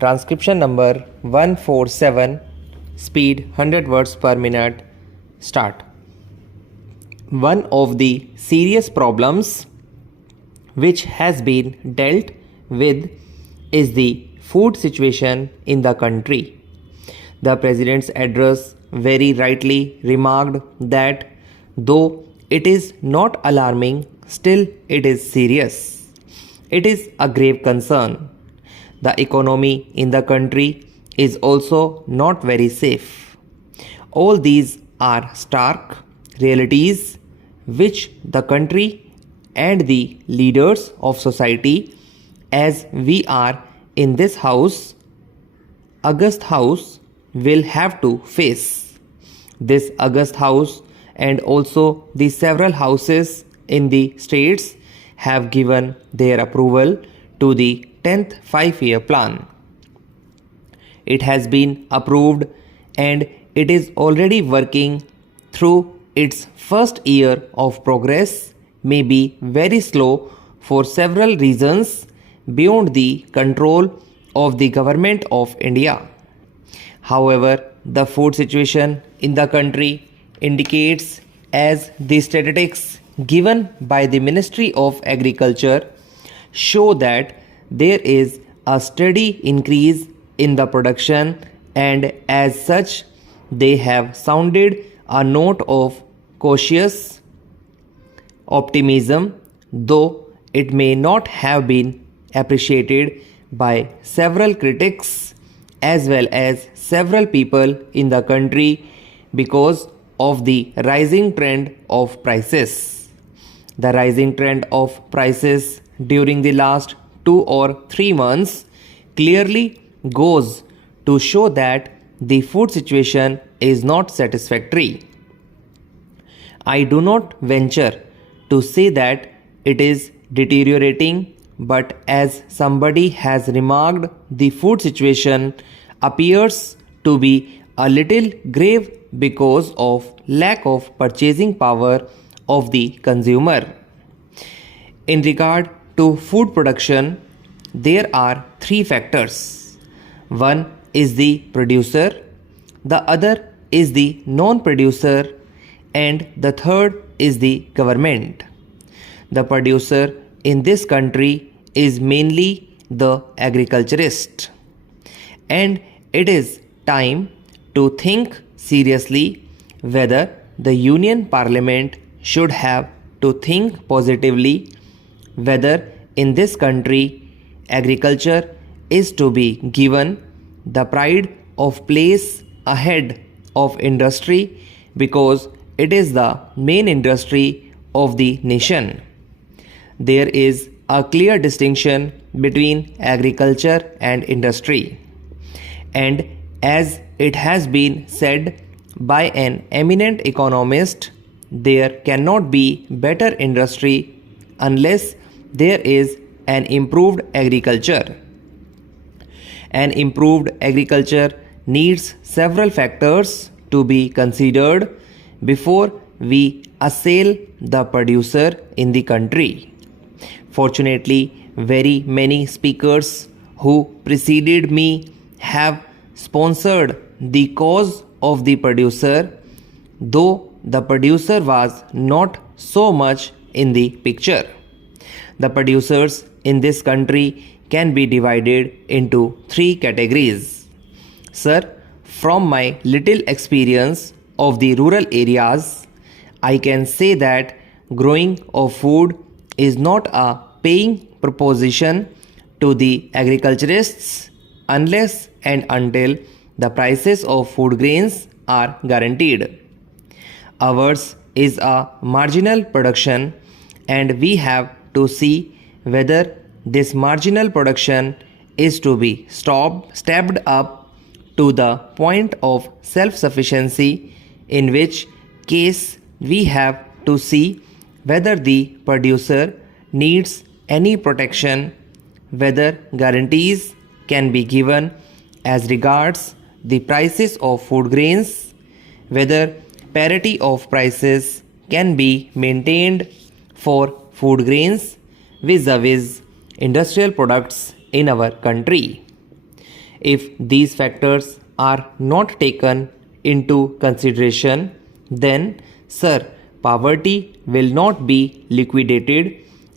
Transcription number 147, speed 100 words per minute. Start. One of the serious problems which has been dealt with is the food situation in the country. The President's address very rightly remarked that though it is not alarming, still it is serious. It is a grave concern. The economy in the country is also not very safe. All these are stark realities which the country and the leaders of society, as we are in this house, August House, will have to face. This August House and also the several houses in the states have given their approval to the 10th 5-year plan. It has been approved and it is already working through its first year of progress, may be very slow for several reasons beyond the control of the government of India. However, the food situation in the country indicates, as the statistics given by the Ministry of Agriculture show, that there is a steady increase in the production, and as such they have sounded a note of cautious optimism, though it may not have been appreciated by several critics as well as several people in the country because of the rising trend of prices. The rising trend of prices during the last 2 or 3 months clearly goes to show that the food situation is not satisfactory. I do not venture to say that it is deteriorating, but as somebody has remarked, the food situation appears to be a little grave because of lack of purchasing power of the consumer. In regard to food production, there are 3 factors. One is the producer, the other is the non-producer, and the third is the government. The producer in this country is mainly the agriculturist, and it is time to think seriously whether the Union Parliament should have to think positively whether in this country agriculture is to be given the pride of place ahead of industry, because it is the main industry of the nation. There is a clear distinction between agriculture and industry, and as it has been said by an eminent economist, there cannot be better industry unless there is an improved agriculture. An improved agriculture needs several factors to be considered before we assail the producer in the country. Fortunately, very many speakers who preceded me have sponsored the cause of the producer, though the producer was not so much in the picture. The producers in this country can be divided into 3 categories. Sir, from my little experience of the rural areas, I can say that growing of food is not a paying proposition to the agriculturists unless and until the prices of food grains are guaranteed. Ours is a marginal production, and we have to see whether this marginal production is to be stepped up to the point of self-sufficiency, in which case we have to see whether the producer needs any protection, whether guarantees can be given as regards the prices of food grains, whether parity of prices can be maintained for food grains vis-a-vis industrial products in our country. If these factors are not taken into consideration, then, sir, poverty will not be liquidated,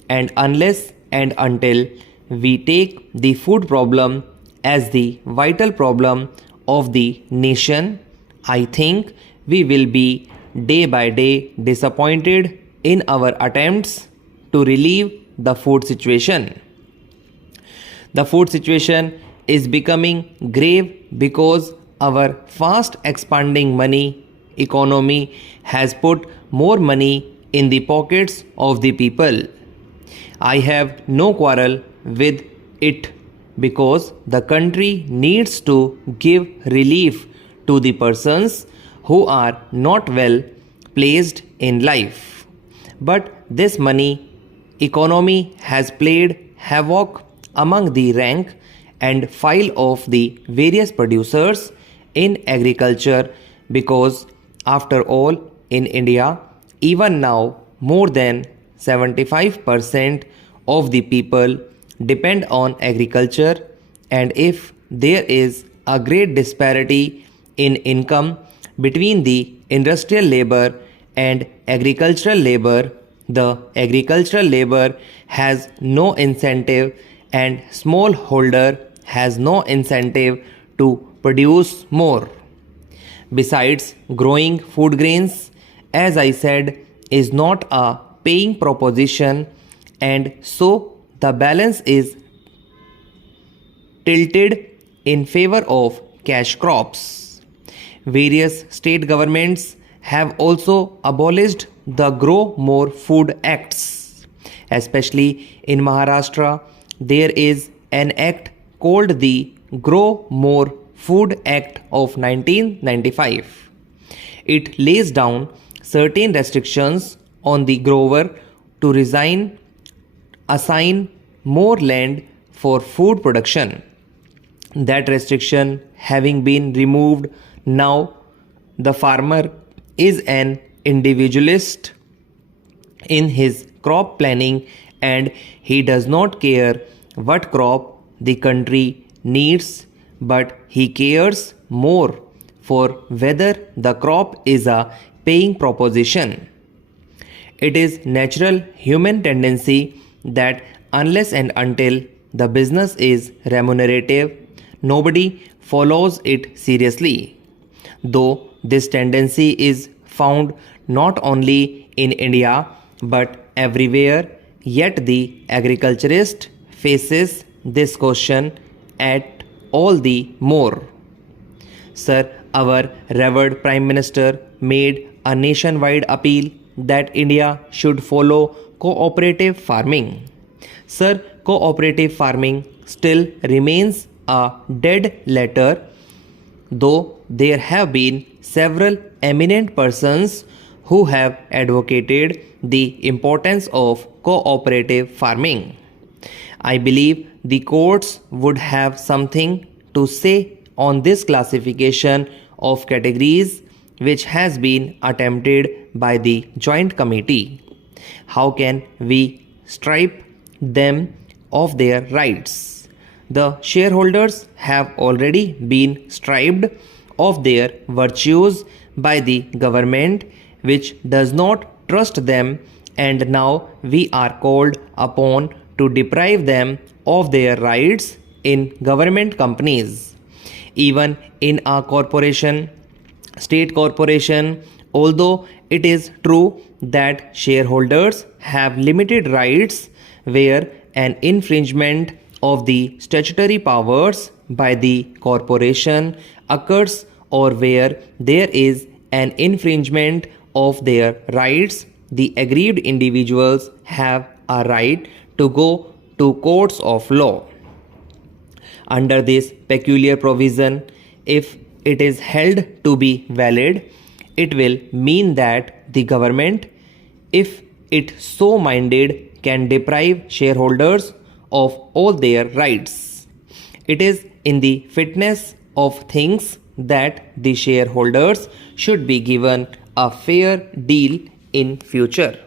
and unless and until we take the food problem as the vital problem of the nation, I think we will be day by day disappointed in our attempts to relieve the food situation. The food situation is becoming grave because our fast expanding money economy has put more money in the pockets of the people. I have no quarrel with it because the country needs to give relief to the persons who are not well placed in life. But this money economy has played havoc among the rank and file of the various producers in agriculture because, after all, in India, even now, more than 75% of the people depend on agriculture, and if there is a great disparity in income between the industrial labor and agricultural labor, the agricultural labor has no incentive and smallholder has no incentive to produce more. Besides, growing food grains, as I said, is not a paying proposition, and so the balance is tilted in favor of cash crops. Various state governments have also abolished the Grow More Food Acts. Especially in Maharashtra, there is an act called the Grow More Food Act of 1995. It lays down certain restrictions on the grower to assign more land for food production. That restriction having been removed, now the farmer is an individualist in his crop planning, and he does not care what crop the country needs, but he cares more for whether the crop is a paying proposition. It is natural human tendency that unless and until the business is remunerative, nobody follows it seriously. Though this tendency is found not only in India but everywhere, yet the agriculturist faces this question at all the more. Sir, our revered Prime Minister made a nationwide appeal that India should follow cooperative farming. Sir, cooperative farming still remains a dead letter, though there have been several eminent persons who have advocated the importance of cooperative farming. I believe the courts would have something to say on this classification of categories which has been attempted by the Joint Committee. How can we strip them of their rights? The shareholders have already been stripped of their virtues by the government, which does not trust them, and now we are called upon to deprive them of their rights in government companies. Even in a corporation, state corporation, although it is true that shareholders have limited rights where an infringement of the statutory powers by the corporation occurs, or where there is an infringement of their rights, the aggrieved individuals have a right to go to courts of law. Under this peculiar provision, if it is held to be valid, it will mean that the government, if it so minded, can deprive shareholders of all their rights. It is in the fitness of things that the shareholders should be given a fair deal in future.